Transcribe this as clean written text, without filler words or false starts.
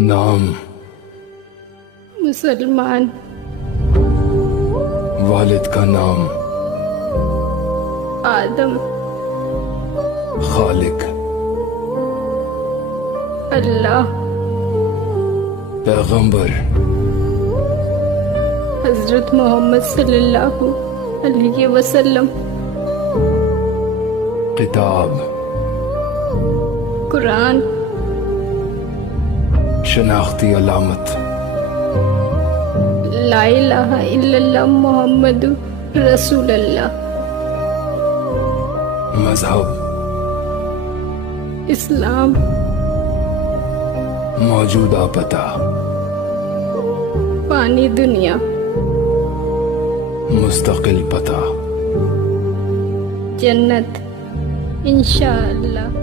نام مسلمان، والد کا نام آدم، خالق اللہ، پیغمبر حضرت محمد صلی اللہ علیہ وسلم، کتاب قرآن، شناختی علامت لا الہ الا اللہ محمد رسول اللہ، مذہب اسلام، موجودہ پتہ پانی دنیا، مستقل پتہ جنت انشاءاللہ۔